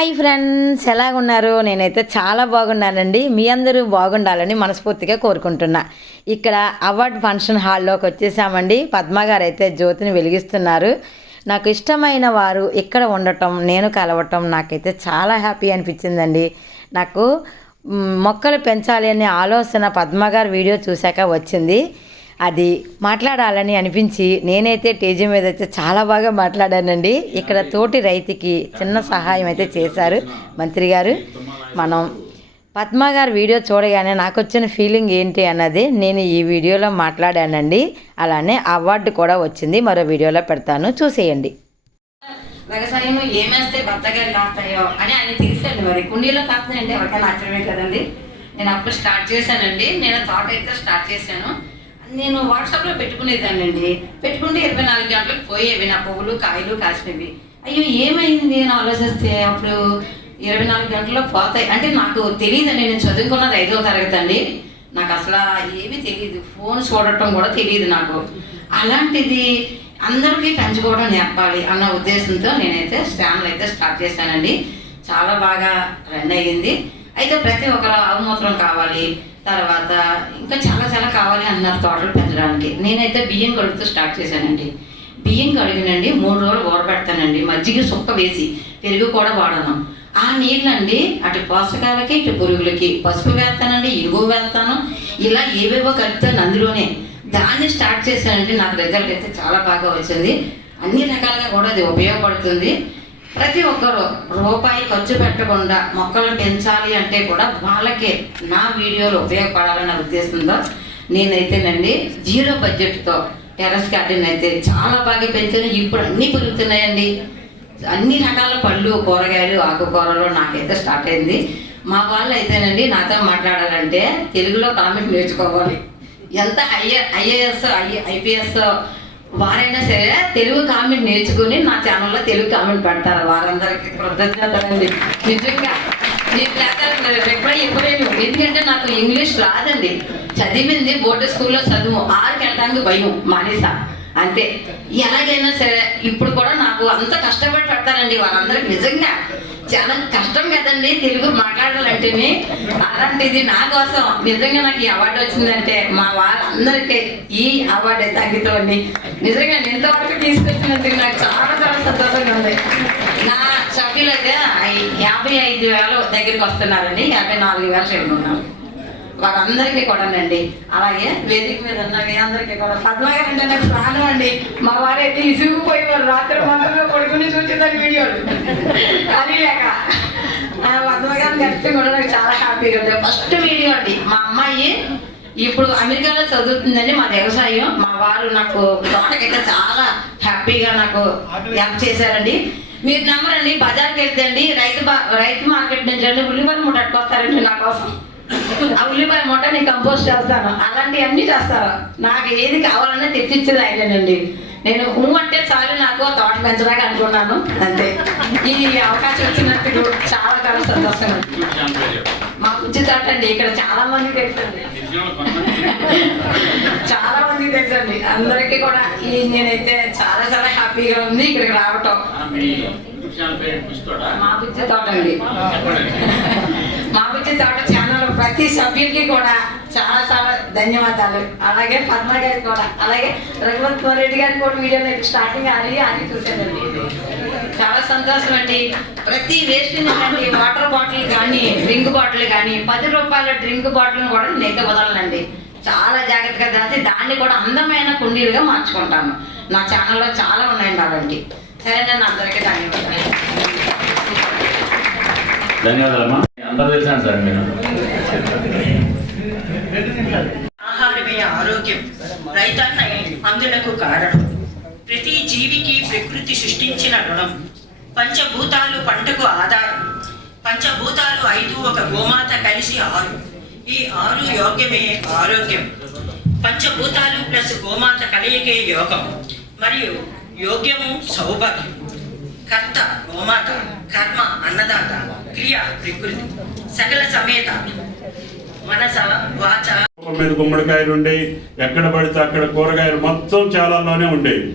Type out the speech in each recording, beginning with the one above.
Hi friends ఎలాగున్నారు? నేనైతే చాలా బాగున్నానండి. మీ అందరూ బాగుండాలని మనస్ఫూర్తిగా కోరుకుంటున్నా. ఇక్కడ అవార్డ్ ఫంక్షన్ హాల్లోకి వచ్చేసామండి. పద్మ గారు అయితే జ్యోతిని వెలిగిస్తున్నారు. నాకు ఇష్టమైన వారు ఇక్కడ ఉండటం నేను కలవటం నాకైతే చాలా హ్యాపీ అనిపించిందండి. నాకు మొక్కలు పెంచాలి అనే ఆలోచన పద్మ గారు వీడియో చూశాక వచ్చింది. అది మాట్లాడాలని అనిపించి నేనైతే టేజీ మీద అయితే చాలా బాగా మాట్లాడానండి. ఇక్కడ తోటి రైతుకి చిన్న సహాయం అయితే చేశారు మంత్రి గారు. మనం పద్మ గారు వీడియో చూడగానే నాకు వచ్చిన ఫీలింగ్ ఏంటి అన్నది నేను ఈ వీడియోలో మాట్లాడానండి. అలానే అవార్డు కూడా వచ్చింది. మరో వీడియోలో పెడతాను. చూసేయండి. వ్యవసాయంలో ఏమేస్తే బత్తకాయలు కాస్తాయో అని ఆయన తెలుసండి మరి. కుండీలో కాస్తున్నాయండి ఎవరికైనా ఆశ్చర్యమే కదండి. నేను అప్పుడు స్టార్ట్ చేశానండి. నేను థాట్ అయితే స్టార్ట్ చేశాను. నేను వాట్సాప్లో పెట్టుకునేదానండి పెట్టుకుంటే ఇరవై నాలుగు గంటలకు పోయేవి నా పువ్వులు కాయలు కాసినవి. అయ్యో ఏమైంది అని ఆలోచిస్తే అప్పుడు ఇరవై నాలుగు గంటల్లో పోతాయి. అంటే నాకు తెలియదండి నేను చదువుకున్నది ఐదో తరగతి అండి. నాకు అసలు ఏమీ తెలియదు. ఫోన్ చూడటం కూడా తెలియదు నాకు. అలాంటిది అందరికీ పెంచుకోవడం నేర్పాలి అన్న ఉద్దేశంతో నేనైతే స్టాండ్లు అయితే స్టార్ట్ చేశానండి. చాలా బాగా రన్ అయ్యింది. అయితే ప్రతి ఒక్కరు అవమూత్రం కావాలి. తర్వాత ఇంకా చాలా చాలా కావాలి అన్నారు తోటలు పెంచడానికి. నేనైతే బియ్యం కడుగుతూ స్టార్ట్ చేశానండి. బియ్యం కడిగినండి మూడు రోజులు ఊరబెడతానండి మజ్జిగ సుక్క వేసి పెరుగు కూడా వాడను. ఆ నీళ్ళండి అటు పోషకాలకి ఇటు పురుగులకి. పసుపు వేస్తానండి ఇరుగు వేస్తాను. ఇలా ఏవేవో కలుపుతాను అందులోనే. దాన్ని స్టార్ట్ చేశానంటే నాకు రిజల్ట్ అయితే చాలా బాగా వచ్చింది. అన్ని రకాలుగా కూడా అది ఉపయోగపడుతుంది. ప్రతి ఒక్కరు రూపాయి ఖర్చు పెట్టకుండా మొక్కలు పెంచాలి అంటే కూడా వాళ్ళకే నా వీడియోలు ఉపయోగపడాలన్న ఉద్దేశంతో నేనైతేనండి జీరో బడ్జెట్తో టెర్రస్ గార్డెన్ అయితే చాలా బాగా పెంచాను. ఇప్పుడు అన్నీ పెరుగుతున్నాయండి. అన్ని రకాల పళ్ళు కూరగాయలు ఆకుకూరలు నాకైతే స్టార్ట్ అయింది. మా వాళ్ళు అయితేనండి నాతో మాట్లాడాలంటే తెలుగులో కామెంట్ నేర్చుకోవాలి. ఎంత ఐఏ ఐఏఎస్ ఐ ఐపీఎస్ వారైనా సరే తెలుగు కామెంట్ నేర్చుకుని నా ఛానల్లో తెలుగు కామెంట్ పెడతారు వారందరికీ. కృతజ్ఞతలండి. నిజంగా నేను రిప్లై ఇవ్వలేను ఎందుకంటే నాకు ఇంగ్లీష్ రాదండి. చదివింది బోర్డు స్కూల్లో చదువు. ఆరుకి వెళ్ళడానికి భయం. మానేసా. అంతే. ఎలాగైనా సరే ఇప్పుడు కూడా నాకు అంత కష్టపడి పెడతానండి వాళ్ళందరికి నిజంగా చాలా కష్టం కదండి తెలుగు మాట్లాడాలంటేనే. అలాంటిది నా కోసం నిజంగా నాకు ఈ అవార్డు వచ్చిందంటే మా వాళ్ళందరికీ ఈ అవార్డు అయితే అండి నిజంగా నేను ఇంతవరకు తీసుకొచ్చినందుకు నాకు చాలా చాలా సంతోషంగా ఉంది. నా సభ్యులైతే ఐ- యాభై ఐదు వేల దగ్గరికి వస్తున్నారండి యాభై నాలుగు వేల రెండు ఉన్నాం వారందరికీ కూడానండి. అలాగే వేదిక మీద ఉన్న మీ అందరికీ కూడా పద్మగారు అంటే నాకు ప్రాణం అండి. మా వారైతే ఇసుగుపోయేవారు రాత్రి మంత్రంలో పడుకుని చూసేదాన్ని వీడియోలు. అది లేక. పద్మగారు కలిసి కూడా నాకు చాలా హ్యాపీగా ఉంది. ఫస్ట్ వీడియో అండి. మా అమ్మాయి ఇప్పుడు అమెరికాలో చదువుతుందండి మా వ్యవసాయం. మా వారు నాకు తోటకైతే చాలా హ్యాపీగా నాకు హెల్ప్ చేశారండి. మీరు నమ్మరండి. బజార్కి వెళ్తే అండి రైతు బా రైతు మార్కెట్ నుంచి అండి ఉల్లిపాయలు ముట్టట్టుకొస్తారండి నా కోసం. ఆ ఉల్లిపాయ మూట నేను కంపోస్ట్ చేస్తాను. అలాంటివన్నీ చేస్తాను. నాకు ఏది కావాలన్నా తెచ్చిచ్చేది ఆయనండి నేను ఊ అంటే చాలు నాకు ఆ తోట పెంచడానికి అనుకున్నాను. అంతే. ఈ అవకాశం వచ్చినందుకు చాలా చాలా సంతోషం. మా బుజ్జి తోట అండి ఇక్కడ చాలా మంది తెలుసండి. చాలా మంది తెలుసండి. అందరికీ కూడా ఈ నేనైతే చాలా చాలా హ్యాపీగా ఉంది ఇక్కడికి రావటం. మా బుజ్జి తోట. అండి. మా బుజ్జి తోట ఛానల్ ప్రతి సభ్యుడికి కూడా చాలా చాలా ధన్యవాదాలు. అలాగే పద్మ గారికి కూడా. అలాగే రఘువంత్ రెడ్డి గారికి కూడా వీడియో నేను స్టార్టింగ్ అది అది చూసానండి చాలా సంతోషం అండి. ప్రతి వేస్ట్ నుండి వాటర్ బాటిల్ కానీ డ్రింక్ బాటిల్ కానీ పది రూపాయల డ్రింక్ బాటిల్ కూడా నెగ్గ వదలనండి. చాలా జాగ్రత్తగా దాచి దాన్ని కూడా అందమైన కుండీలుగా మార్చుకుంటాను. నా ఛానల్లో చాలా ఉన్నాయండి అలాంటి. సరేనండి అందరికీ ధన్యవాదాలు. ధన్యవాదాలమ్మా. అందరూ తెలిసాను సార్ మీరు. ఆహారమే ఆరోగ్యం. రైతాన్న అందులకు కారణం. ప్రతి జీవికి ప్రకృతి సృష్టించిన రుణం పంచభూతాలు పంటకు ఆధారం. పంచభూతాలు ఐదు ఒక గోమాత కలిసి ఆరు. ఈ ఆరు యోగ్యమే ఆరోగ్యం. పంచభూతాలు ప్లస్ గోమాత కలయికే యోగం. మరియు యోగ్యము సౌభాగ్యం. కర్త గోమాత కర్మ అన్నదాత. క్రియ ప్రకృతి. సకల సమేత. మనస వాచ. మీద గుమ్మడికాయలు ఉండేవి. ఎక్కడ పడితే అక్కడ కూరగాయలు మొత్తం చాలాలోనే ఉండేవి.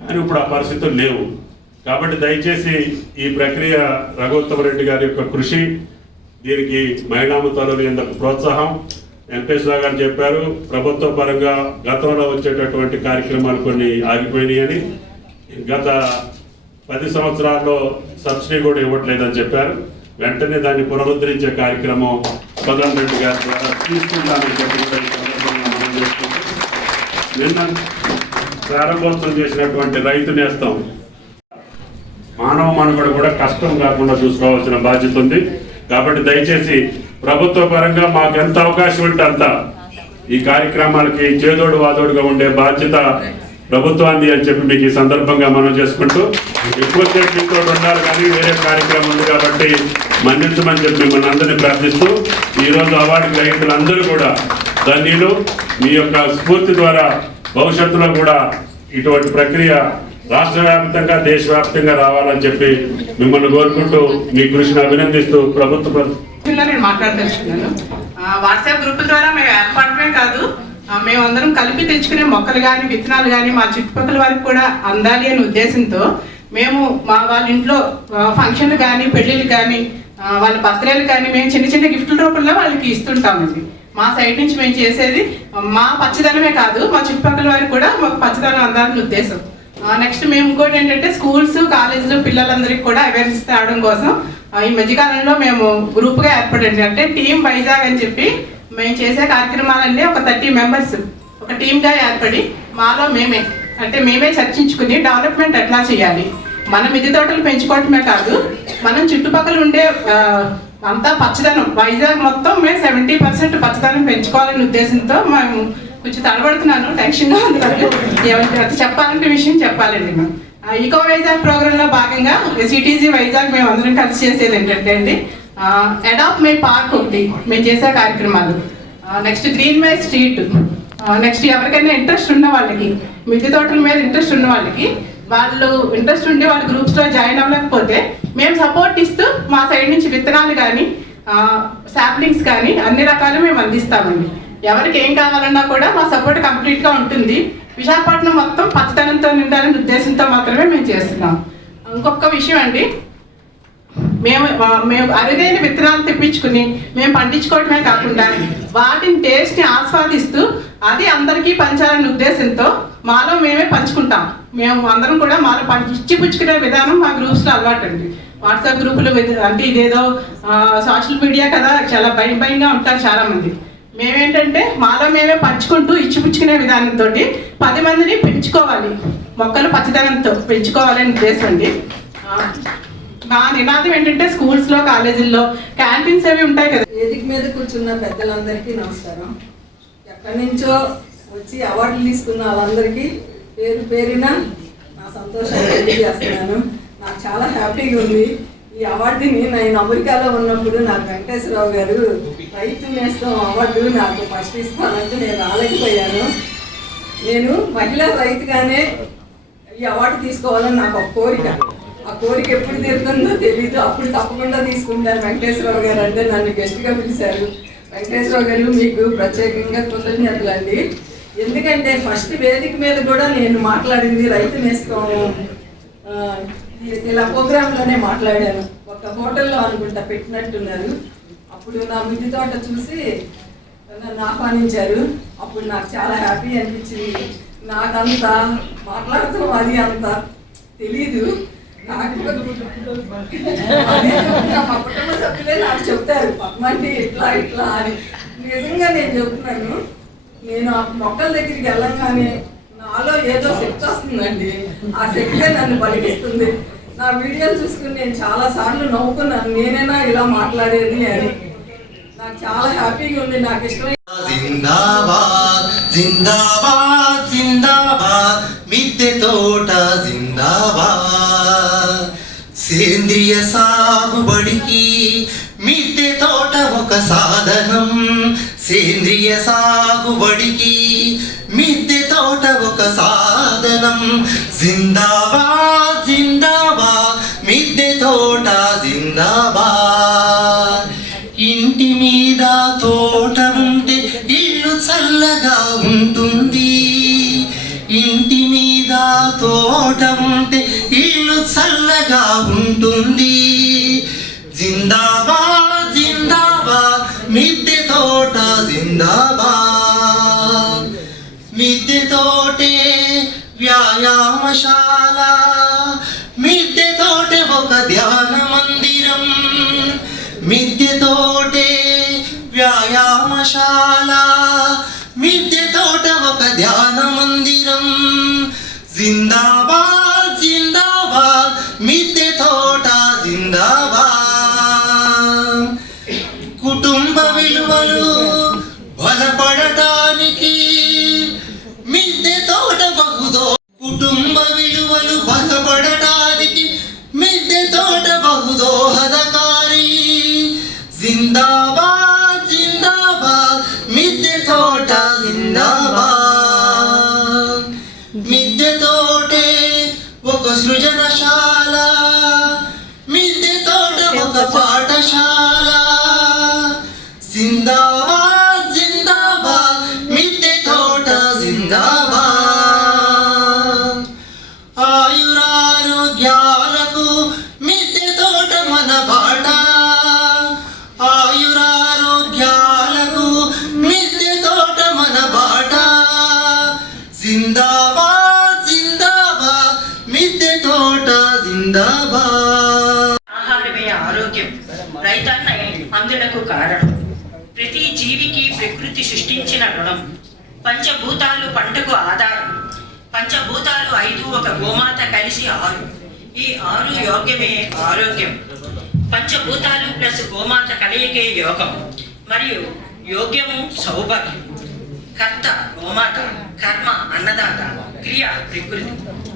కానీ ఇప్పుడు ఆ పరిస్థితులు లేవు. కాబట్టి దయచేసి ఈ ప్రక్రియ రఘోత్తమరెడ్డి గారి యొక్క కృషి దీనికి మహిళా తల్లుల ఎందుకు ప్రోత్సాహం. వెంకటేశ్వర గారు చెప్పారు ప్రభుత్వ పరంగా గతంలో వచ్చేటటువంటి కార్యక్రమాలు కొన్ని ఆగిపోయినాయని. గత పది సంవత్సరాల్లో సబ్సిడీ కూడా ఇవ్వట్లేదని చెప్పారు. వెంటనే దాన్ని పునరుద్ధరించే కార్యక్రమం ప్రధాన్ రెడ్డి గారి ద్వారా తీసుకుంటామని చెప్పి నిన్న ప్రారంభోత్సవం చేసినటువంటి రైతు నేస్తం మానవ మనుగడ కూడా కష్టం కాకుండా చూసుకోవాల్సిన బాధ్యత ఉంది. కాబట్టి దయచేసి ప్రభుత్వ పరంగా మాకు ఎంత అవకాశం ఉంటే అంత ఈ కార్యక్రమాలకి చేదోడు వాదోడుగా ఉండే బాధ్యత ప్రభుత్వాన్ని అని చెప్పి మీకు ఈ సందర్భంగా మనం చేసుకుంటూ ఎక్కువసేపు మీతో ఉన్నారు కానీ వేరే కార్యక్రమం ఉంది కాబట్టి మన్నించమని చెప్పి మిమ్మల్ని అందరినీ ప్రార్థిస్తూ ఈ రోజు అవార్డు గ్రహీతలందరూ కూడా ధన్యులు. మీ యొక్క స్ఫూర్తి ద్వారా భవిష్యత్తులో కూడా ఇటువంటి ప్రక్రియ రాష్ట్ర వ్యాప్తంగా దేశవ్యాప్తంగా రావాలని చెప్పి మిమ్మల్ని కోరుకుంటూ మీ కృషిని అభినందిస్తూ ప్రభుత్వ నేను మాట్లాడదలుచుకున్నాను. వాట్సాప్ గ్రూప్ ద్వారా మేము ఏర్పడమే కాదు. మేమందరం కలిపి తెచ్చుకునే మొక్కలు కానీ విత్తనాలు కానీ మా చుట్టుపక్కల వారికి కూడా అందాలి అనే ఉద్దేశంతో మేము మా వాళ్ళ ఇంట్లో ఫంక్షన్లు కానీ పెళ్ళిళ్ళు కానీ వాళ్ళ బర్త్డేలు కానీ మేము చిన్న చిన్న గిఫ్ట్ల రూపంలో వాళ్ళకి ఇస్తుంటామండి. మా సైడ్ నుంచి మేము చేసేది మా పచ్చదనమే కాదు మా చుట్టుపక్కల వారికి కూడా మాకు పచ్చదనం అందాలని ఉద్దేశం. నెక్స్ట్ మేము ఇంకోటి ఏంటంటే స్కూల్స్ కాలేజీలు పిల్లలందరికీ కూడా అవేర్నెస్ తేవడం కోసం ఈ మధ్యకాలంలో మేము గ్రూప్గా ఏర్పడండి అంటే టీం వైజాగ్ అని చెప్పి మేము చేసే కార్యక్రమాలన్నీ ఒక థర్టీ మెంబర్స్ ఒక టీమ్గా ఏర్పడి మాలో మేమే అంటే మేమే చర్చించుకుని డెవలప్మెంట్ ఎట్లా చేయాలి. మనం మిద్దె తోటలు పెంచుకోవటమే కాదు మనం చుట్టుపక్కల ఉండే అంతా పచ్చదనం వైజాగ్ మొత్తం మేము సెవెంటీ పర్సెంట్ పచ్చదనం పెంచుకోవాలనే ఉద్దేశంతో మేము కొంచెం తడబడుతున్నాను టెన్షన్గా ఉంది ఏమంటే అది చెప్పాలంటే విషయం చెప్పాలండి మేము. ఈకో వైజాగ్ ప్రోగ్రాంలో భాగంగా సిటీజీ వైజాగ్ మేము అందరం కలిసి చేసేది ఏంటంటే అండి అడాప్ట్ మై పార్క్ ఒకటి మేము చేసే కార్యక్రమాలు. Next green my street next ఎవరికైనా ఇంట్రెస్ట్ ఉన్న వాళ్ళకి మిద్దె తోటల మీద ఇంట్రెస్ట్ ఉన్న వాళ్ళకి వాళ్ళు ఇంట్రెస్ట్ ఉండి వాళ్ళ గ్రూప్స్లో జాయిన్ అవ్వలేకపోతే మేము సపోర్ట్ ఇస్తూ మా సైడ్ నుంచి విత్తనాలు కానీ శాప్లింగ్స్ కానీ అన్ని రకాలు మేము అందిస్తామండి. ఎవరికి ఏం కావాలన్నా కూడా మా సపోర్ట్ కంప్లీట్గా ఉంటుంది. విశాఖపట్నం మొత్తం పచ్చదనంతో నిండాలనే ఉద్దేశంతో మాత్రమే మేము చేస్తున్నాం. ఇంకొక విషయం అండి. మేము మేము అరుదైన విత్తనాలు తెప్పించుకుని మేము పండించుకోవటమే కాకుండా వాటిని టేస్ట్ని ఆస్వాదిస్తూ అది అందరికీ పంచాలనే ఉద్దేశంతో మాలో మేమే పంచుకుంటాం. మేము అందరం కూడా మాలో పంచి ఇచ్చి పుచ్చుకునే విధానం మా గ్రూప్స్లో అలవాటు అండి వాట్సాప్ గ్రూపులు అంటే ఇదేదో సోషల్ మీడియా కదా చాలా భయం భయంగా ఉంటారు చాలా మంది మేమేంటంటే మాలో మేమే పంచుకుంటూ ఇచ్చిపుచ్చుకునే విధానంతో పది మందిని పెంచుకోవాలి. మొక్కలు పచ్చదనంతో పెంచుకోవాలని ఉద్దేశం అండి నా నినాదం ఏంటంటే స్కూల్స్లో కాలేజీల్లో క్యాంటీన్స్ అవి ఉంటాయి కదా. వేదిక మీద కూర్చున్న పెద్దలందరికీ నమస్కారం. ఎక్కడి నుంచో వచ్చి అవార్డులు తీసుకున్న వాళ్ళందరికీ పేరు పేరిన నా సంతోషాన్ని తెలియజేస్తున్నాను. నాకు చాలా హ్యాపీగా ఉంది. ఈ అవార్డుని నేను అమెరికాలో ఉన్నప్పుడు నాకు వెంకటేశ్వరరావు గారు రైతు నేస్తం అవార్డు నాకు ఫస్ట్ ఇస్తానంటే నేను రాలేకపోయాను. నేను మహిళా రైతుగానే ఈ అవార్డు తీసుకోవాలని నాకు ఒక కోరిక. కోరిక ఎప్పుడు తీరుతుందో తెలియదు అప్పుడు తప్పకుండా తీసుకుంటారు వెంకటేశ్వరరావు గారు అంటే నన్ను గెస్ట్గా పిలిచారు. వెంకటేశ్వరరావు గారు మీకు ప్రత్యేకంగా కృతజ్ఞతలు అండి ఎందుకంటే ఫస్ట్ వేదిక మీద కూడా నేను మాట్లాడింది రైతు నేస్తాము ఇలా ప్రోగ్రాంలోనే మాట్లాడాను. ఒక హోటల్లో అనుకుంటా పెట్టినట్టున్నారు. అప్పుడు నా మిద్ది తోట చూసి నన్ను ఆహ్వానించారు. అప్పుడు నాకు చాలా హ్యాపీ అనిపించింది. నాకంత మాట్లాడతాం అది అంత తెలీదు. మా కుటుంబ సభ్యులే నాకు చెప్తారు పద్మంటి ఇట్లా ఇట్లా అని నిజంగా నేను చెప్తున్నాను నేను ఆ మొక్కల దగ్గరికి వెళ్ళంగానే నాలో ఏదో శక్తి వస్తుందండి ఆ శక్తే నన్ను పలికిస్తుంది నా వీడియోలు చూసుకుని నేను చాలా సార్లు నవ్వుకున్నాను నేనైనా ఇలా మాట్లాడేది అని నాకు చాలా హ్యాపీగా ఉంది నాకు ఇష్టమైన జిందాబాద్ జిందాబాద్ జిందాబాద్ మీ సేంద్రియ సాగుబడికి మిద్దె తోట ఒక సాధనం. సేంద్రియ సాగుబడికి మిద్దె తోట ఒక సాధనం. జిందాబాద్ జిందాబాద్ మిద్దె తోట జిందాబాద్ ఇంటి మీద తోట ఉంటే ఇల్లు చల్లగా ఉంటుంది. ఇంటి మీద తోట ఉంటే ఇల్లు చల్లగా ఉంటుంది. జిందాబాద్ జిందాబాద్ మిద్దె తోట జిందాబాద్ మిద్దె తోటే వ్యాయామశాల. మిద్దె తోటే ఒక ధ్యాన మందిరం. మిద్దె తోటే వ్యాయామశాల. మిద్దె తోట ఒక ధ్యాన మందిరం. జిందాబాద్ జిందాబాద్ మిద్దె తోట జిందాబాద్. కుటుంబ విలువలు బలపడటానికి మిద్దె తోట బహుదో. కుటుంబ విలువలు బలపడటానికి మిద్దె తోట బహుదోహదకారి జిందాబాద్. మిద్దె తోటే ఒక సృజనశాల మిద్దె తోట ఒక పాఠశాల. జిందాబాద్ ఆహారమే ఆరోగ్యం రైతాన్న అందులకు కారణం. ప్రతి జీవికి ప్రకృతి సృష్టించిన రుణం పంచభూతాలు పంటకు ఆధారం. పంచభూతాలు ఐదు ఒక గోమాత కలిసి ఆరు. ఈ ఆరు యోగ్యమే ఆరోగ్యం. పంచభూతాలు ప్లస్ గోమాత కలయికే యోగం. మరియు యోగ్యము సౌభాగ్యం. కర్త గోమాత కర్మ అన్నదాత క్రియ ప్రకృతి.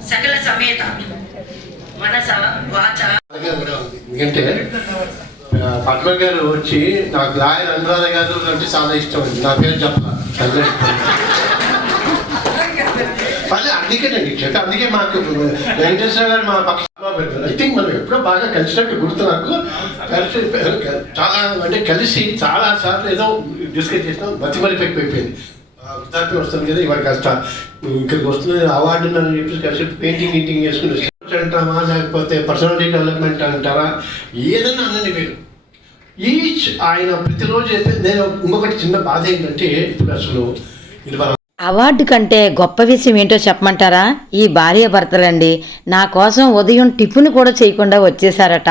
సకల సమేత. మనస వాచ ఎందుకంటే పద్మ గారు వచ్చి నాకు లాయర్ అనురాధ గారు అంటే చాలా ఇష్టం ఉంది నా పేరు చెప్పాలి పర్లేదు అందుకేనండి చెప్తే అందుకే మాకు వెంకటేశ్వర గారు మా పక్ష ఐ థింక్ మనం ఎప్పుడో బాగా కలిసినట్టు గుర్తు నాకు. కలిసి చాలా అంటే కలిసి చాలా సార్లు ఏదో డిస్కస్ చేసినాం బతిమరి అయిపోయింది వృద్ధాప్యం వస్తుంది కదా ఇవాళ కష్టం ఇక్కడికి వస్తుంది అవార్డు అని చెప్పేసి కలిసి పెయింటింగ్ గీటింగ్ చేసుకుని రిసర్చ్ అంటామా లేకపోతే పర్సనాలిటీ డెవలప్మెంట్ అంటారా? ఏదైనా అనండి మీరు. ఈచ్ ఆయన ప్రతిరోజు అయితే నేను ఇంకొకటి చిన్న బాధ ఏంటంటే ఇప్పుడు అసలు ఇది మన అవార్డు కంటే గొప్ప విషయం ఏంటో చెప్పమంటారా? ఈ భార్య భర్తలండి నా కోసం ఉదయం టిఫిన్ కూడా చేయకుండా వచ్చేసారట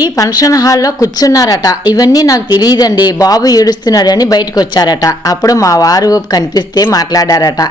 ఈ ఫంక్షన్ హాల్లో కూర్చున్నారట. ఇవన్నీ నాకు తెలియదండి. బాబు ఏడుస్తున్నాడని బయటకు వచ్చారట అప్పుడు మా వారు కనిపిస్తే మాట్లాడారట.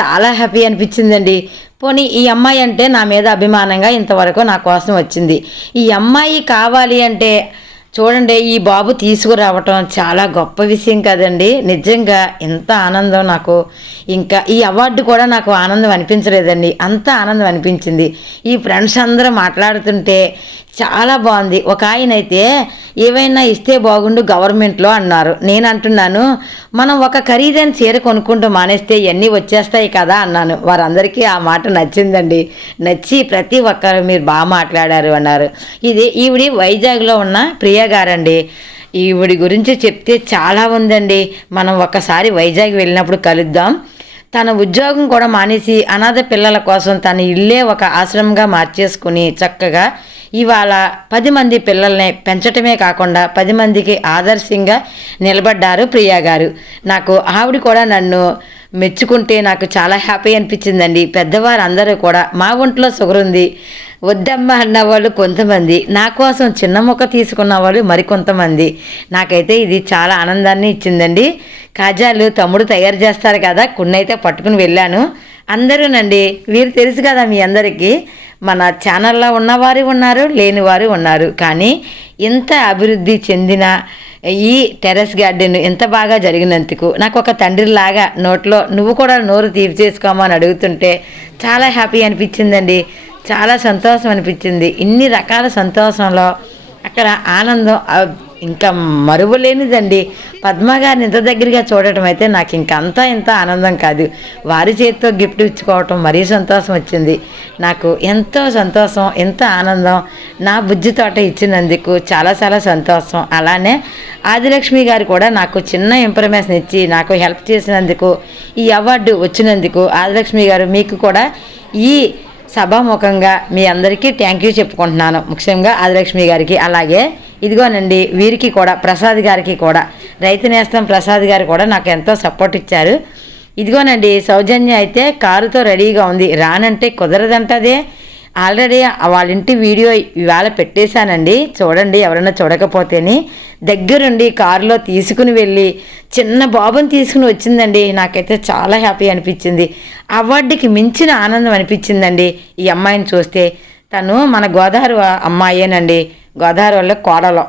చాలా హ్యాపీ అనిపించిందండి. పోనీ ఈ అమ్మాయి అంటే నా మీద అభిమానంగా ఇంతవరకు నా కోసం వచ్చింది. ఈ అమ్మాయి కావాలి అంటే చూడండి ఈ బాబు తీసుకురావటం చాలా గొప్ప విషయం కదండి. నిజంగా ఎంత ఆనందం నాకు. ఇంకా ఈ అవార్డు కూడా నాకు ఆనందం అనిపించలేదండి. అంత ఆనందం అనిపించింది. ఈ ఫ్రెండ్స్ అందరూ మాట్లాడుతుంటే చాలా బాగుంది. ఒక ఆయన అయితే ఏవైనా ఇస్తే బాగుండు గవర్నమెంట్లో అన్నారు. నేను అంటున్నాను మనం ఒక ఖరీదైన చీర కొనుక్కుంటూ మానేస్తే ఇవన్నీ వచ్చేస్తాయి కదా అన్నాను. వారందరికీ ఆ మాట నచ్చిందండి. నచ్చి ప్రతి ఒక్కరు మీరు బాగా మాట్లాడారు అన్నారు. ఇది ఈవిడి వైజాగ్లో ఉన్న ప్రియ గారండి. ఈవిడి గురించి చెప్తే చాలా ఉందండి. మనం ఒకసారి వైజాగ్ వెళ్ళినప్పుడు కలుద్దాం. తన ఉద్యోగం కూడా మానేసి అనాథ పిల్లల కోసం తన ఇల్లే ఒక ఆశ్రమంగా మార్చేసుకుని చక్కగా ఇవాళ పది మంది పిల్లల్ని పెంచటమే కాకుండా పది మందికి ఆదర్శంగా నిలబడ్డారు ప్రియా గారు. నాకు ఆవిడ కూడా నన్ను మెచ్చుకుంటే నాకు చాలా హ్యాపీ అనిపించిందండి. పెద్దవారు అందరూ కూడా మా ఒంట్లో షుగర్ ఉంది. వద్దమ్మ అన్న వాళ్ళు కొంతమంది. నా కోసం చిన్న మొక్క తీసుకున్న వాళ్ళు మరికొంతమంది. నాకైతే ఇది చాలా ఆనందాన్ని ఇచ్చిందండి. కాజాలు తమ్ముడు తయారు చేస్తారు కదా కొన్నైతే పట్టుకుని వెళ్ళాను. అందరూనండి. వీరు తెలుసు కదా మీ అందరికీ మన ఛానల్లో ఉన్నవారు ఉన్నారు లేనివారు ఉన్నారు. కానీ ఇంత అభివృద్ధి చెందిన ఈ టెర్రస్ గార్డెన్ ఎంత బాగా జరిగినందుకు నాకు ఒక తండ్రిలాగా నోట్లో నువ్వు కూడా నోరు తీపి చేసుకోమని అడుగుతుంటే చాలా హ్యాపీ అనిపించిందండి. చాలా సంతోషం అనిపించింది. ఇన్ని రకాల సంతోషంలో అక్కడ ఆనందం ఇంకా మరువలేనిదండి. పద్మ గారిని ఇంత దగ్గరగా చూడటం అయితే నాకు ఇంకా అంతా ఇంత ఆనందం కాదు. వారి చేతితో గిఫ్ట్ ఇచ్చుకోవటం మరీ సంతోషం వచ్చింది. నాకు ఎంతో సంతోషం ఎంత ఆనందం నా బుజ్జి తోట ఇచ్చినందుకు చాలా చాలా సంతోషం. అలానే ఆదిలక్ష్మి గారు కూడా నాకు చిన్న ఇన్ఫర్మేషన్ ఇచ్చి నాకు హెల్ప్ చేసినందుకు ఈ అవార్డు వచ్చినందుకు ఆదిలక్ష్మి గారు మీకు కూడా ఈ సభాముఖంగా మీ అందరికీ థ్యాంక్ యూ చెప్పుకుంటున్నాను. ముఖ్యంగా ఆదిలక్ష్మి గారికి అలాగే ఇదిగోనండి వీరికి కూడా ప్రసాద్ గారికి కూడా రైతు నేస్తం ప్రసాద్ గారు కూడా నాకు ఎంతో సపోర్ట్ ఇచ్చారు. ఇదిగోనండి సౌజన్య అయితే కారుతో రెడీగా ఉంది. రానంటే కుదరదంటదే. ఆల్రెడీ వాళ్ళ ఇంటి వీడియో ఇవాళ పెట్టేశానండి. చూడండి ఎవరైనా చూడకపోతేని. దగ్గరుండి కారులో తీసుకుని వెళ్ళి చిన్న బాబుని తీసుకుని వచ్చిందండి. నాకైతే చాలా హ్యాపీ అనిపించింది. అవార్డుకి మించిన ఆనందం అనిపించిందండి ఈ అమ్మాయిని చూస్తే. తను మన గోదావరి అమ్మాయేనండి. గోదావరి వాళ్ళ కోడలో.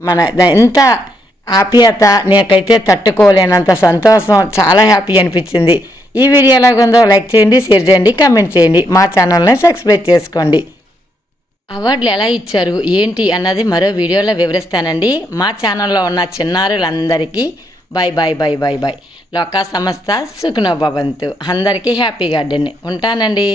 మన ఎంత ఆప్యాయత నాకైతే తట్టుకోలేనంత సంతోషం చాలా హ్యాపీ అనిపించింది. ఈ వీడియో ఎలాగుందో లైక్ చేయండి షేర్ చేయండి కమెంట్ చేయండి. మా ఛానల్ని సబ్స్క్రైబ్ చేసుకోండి. అవార్డులు ఎలా ఇచ్చారు ఏంటి అన్నది మరో వీడియోలో వివరిస్తానండి. మా ఛానల్లో ఉన్న చిన్నారులందరికీ bye bye bye bye bye లోకా సంస్థ సుఖనో భవంతు. అందరికీ హ్యాపీ గార్డెన్. ఉంటానండి.